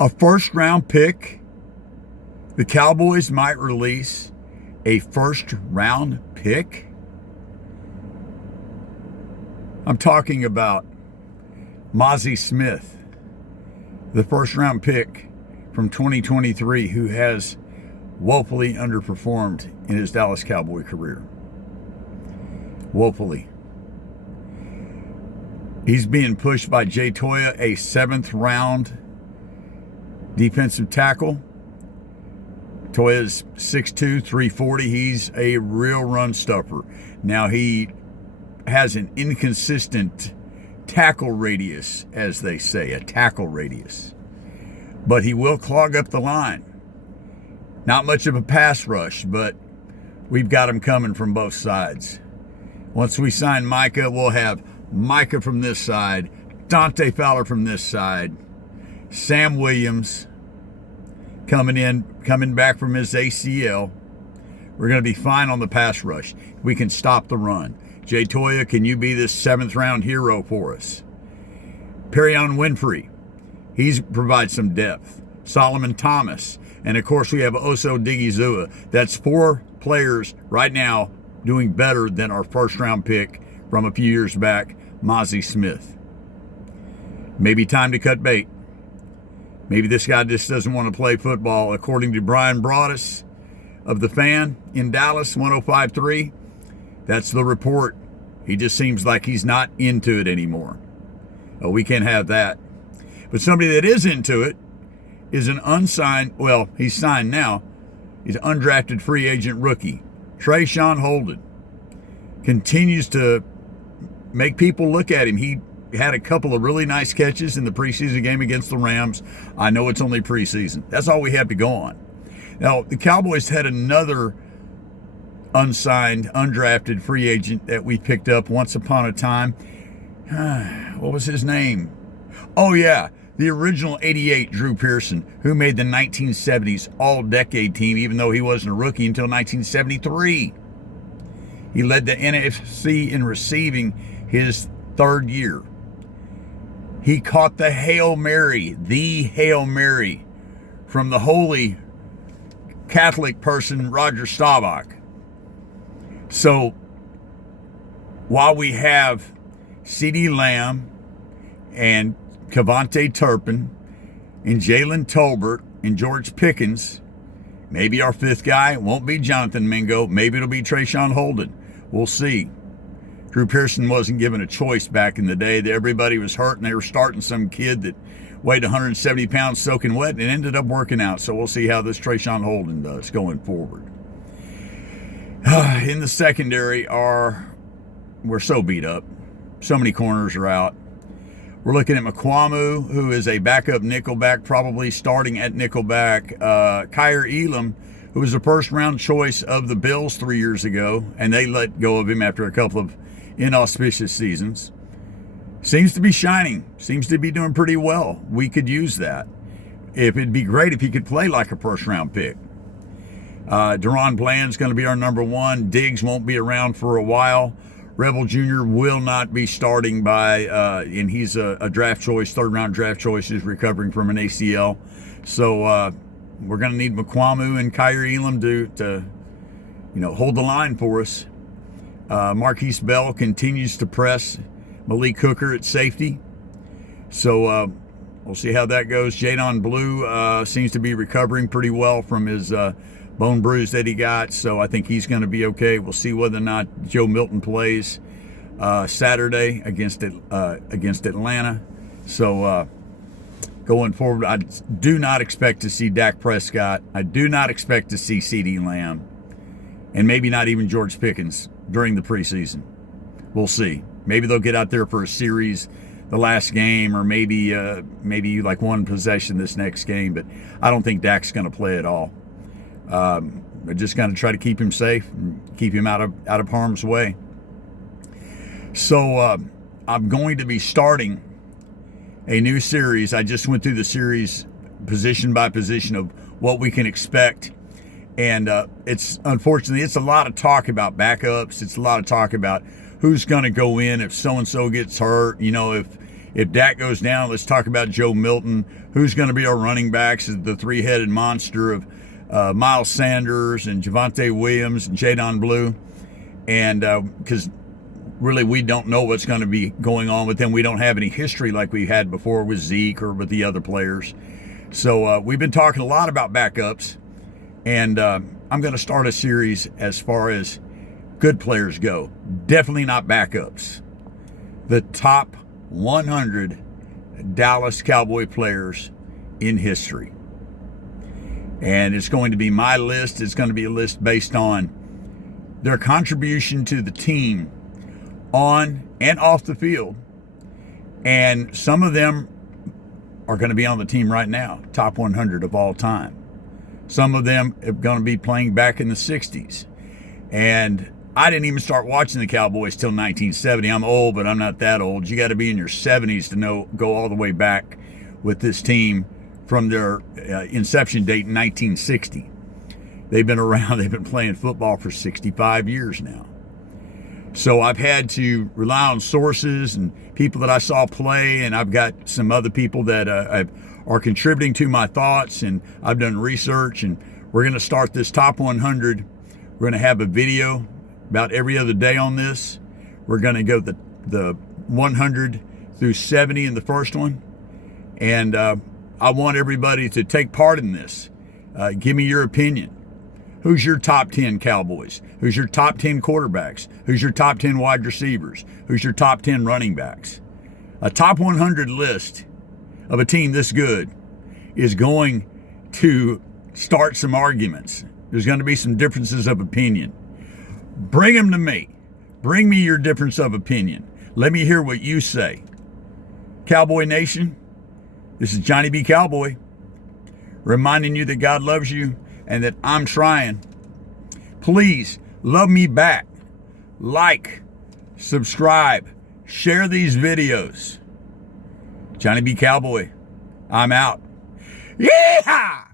A first-round pick. The Cowboys might release a first-round pick. I'm talking about Mazi Smith, the first-round pick from 2023, who has woefully underperformed in his Dallas Cowboy career. Woefully. He's being pushed by Jay Toya, a 7th-round defensive tackle. Toya's 6'2", 340. He's a real run stuffer. Now, he has an inconsistent tackle radius, as they say, a tackle radius. But he will clog up the line. Not much of a pass rush, but we've got him coming from both sides. Once we sign Micah, we'll have Micah from this side, Dante Fowler from this side, Sam Williams coming back from his ACL. We're going to be fine on the pass rush. We can stop the run. Jay Toya, can you be this 7th-round hero for us? Perion Winfrey, he provides some depth. Solomon Thomas, and of course we have Oso Digizua. That's 4 players right now doing better than our first-round pick from a few years back, Mazi Smith. Maybe time to cut bait. Maybe this guy just doesn't want to play football. According to Brian Broaddus of The Fan in Dallas, 105.3, that's the report. He just seems like he's not into it anymore. Oh, we can't have that. But somebody that is into it is an unsigned, well, he's signed now. He's an undrafted free agent rookie. Trayshawn Holden continues to make people look at him. He had a couple of really nice catches in the preseason game against the Rams. I know it's only preseason. That's all we have to go on. Now, the Cowboys had another unsigned, undrafted free agent that we picked up once upon a time. What was his name? Oh, yeah, the original 88 Drew Pearson, who made the 1970s All-Decade team, even though he wasn't a rookie until 1973. He led the NFC in receiving his 3rd year. He caught the Hail Mary from the holy Catholic person, Roger Staubach. So, while we have CeeDee Lamb and Cavante Turpin and Jalen Tolbert and George Pickens, maybe our 5th guy won't be Jonathan Mingo. Maybe it'll be Trayshawn Holden. We'll see. Drew Pearson wasn't given a choice back in the day. Everybody was hurt, and they were starting some kid that weighed 170 pounds soaking wet, and it ended up working out. So we'll see how this Trayshawn Holden does going forward. In the secondary, we're so beat up. So many corners are out. We're looking at McQuamu, who is a backup nickelback, probably starting at nickelback. Kyer Elam, who was a first-round choice of the Bills 3 years ago, and they let go of him after a couple of inauspicious seasons. Seems to be shining. Seems to be doing pretty well. We could use that. It'd be great if he could play like a first-round pick. Deron Bland's going to be our number 1. Diggs won't be around for a while. Rebel Jr. will not be starting and he's a draft choice, 3rd-round draft choice, is recovering from an ACL. So we're going to need McQuamu and Kyer Elam to hold the line for us. Marquise Bell continues to press Malik Hooker at safety. So we'll see how that goes. Jadon Blue seems to be recovering pretty well from his bone bruise that he got, so I think he's going to be okay. We'll see whether or not Joe Milton plays Saturday against Atlanta. So going forward, I do not expect to see Dak Prescott. I do not expect to see CeeDee Lamb, and maybe not even George Pickens during the preseason. We'll see. Maybe they'll get out there for a series the last game, or maybe like one possession this next game, but I don't think Dak's going to play at all. We're just going to try to keep him safe and keep him out of harm's way. So I'm going to be starting a new series. I just went through the series position by position of what we can expect. And it's a lot of talk about backups. It's a lot of talk about who's going to go in if so-and-so gets hurt. If If Dak goes down, let's talk about Joe Milton. Who's going to be our running backs? The three-headed monster of Miles Sanders and Javonte Williams and Jadon Blue. And because really we don't know what's going to be going on with them. We don't have any history like we had before with Zeke or with the other players. So we've been talking a lot about backups. And I'm going to start a series as far as good players go. Definitely not backups. The top 100 Dallas Cowboy players in history. And it's going to be my list. It's going to be a list based on their contribution to the team on and off the field. And some of them are going to be on the team right now, top 100 of all time. Some of them are going to be playing back in the 60s. And I didn't even start watching the Cowboys till 1970. I'm old, but I'm not that old. You got to be in your 70s to go all the way back with this team from their inception date in 1960. They've been around. They've been playing football for 65 years now. So I've had to rely on sources and people that I saw play, and I've got some other people that are contributing to my thoughts, and I've done research, and we're going to start this top 100. We're going to have a video about every other day on this. We're going to go the 100 through 70 in the first one, and I want everybody to take part in this. Give me your opinion. Who's your top 10 Cowboys? Who's your top 10 quarterbacks? Who's your top 10 wide receivers? Who's your top 10 running backs? A top 100 list of a team this good is going to start some arguments. There's going to be some differences of opinion. Bring them to me. Bring me your difference of opinion. Let me hear what you say. Cowboy Nation, this is Johnny B. Cowboy, reminding you that God loves you and that I'm trying. Please love me back. Like, subscribe, share these videos. Johnny B. Cowboy, I'm out. Yeehaw!